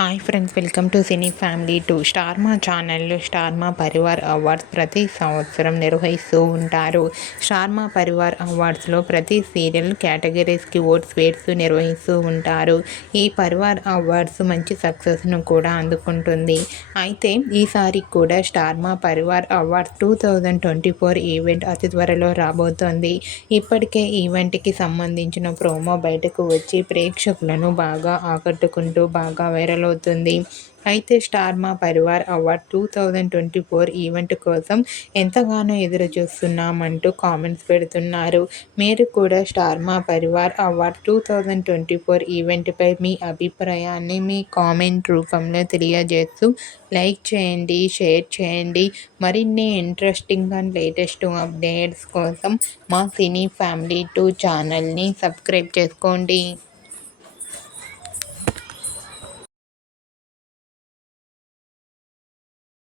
Hi friends welcome to cine family two Star Maa ఛానల్లో Star Maa Parivar awards ప్రతి సంవత్సరం నిర్వహిస్తూ ఉంటారు. స్టార్మా పరివార్ అవార్డ్స్లో ప్రతి సీరియల్ కేటగిరీస్కి ఓట్స్ వేస్తూ నిర్వహిస్తూ ఉంటారు. ఈ పరివార్ అవార్డ్స్ మంచి సక్సెస్ను కూడా అందుకుంటుంది. అయితే ఈసారి కూడా Star Maa Parivar awards two thousand twenty four event అతి త్వరలో రాబోతోంది. ఇప్పటికే ఈవెంట్కి సంబంధించిన ప్రోమో బయటకు వచ్చి ప్రేక్షకులను బాగా ఆకట్టుకుంటూ బాగా వైరల్ అవుతుంది. అయితే star Maa Parivaar award two thousand twenty four event కోసం ఎంతగానో ఎదురు చూస్తున్నామంటూ కామెంట్స్ పెడుతున్నారు. మీరు కూడా star Maa Parivaar award two thousand twenty four ఈవెంట్పై మీ అభిప్రాయాన్ని మీ కామెంట్ రూపంలో తెలియజేస్తూ లైక్ చేయండి షేర్ చేయండి. మరిన్ని ఇంట్రెస్టింగ్ అండ్ లేటెస్ట్ అప్డేట్స్ కోసం మా సినీ ఫ్యామిలీ టూ ఛానల్ని సబ్స్క్రైబ్ చేసుకోండి.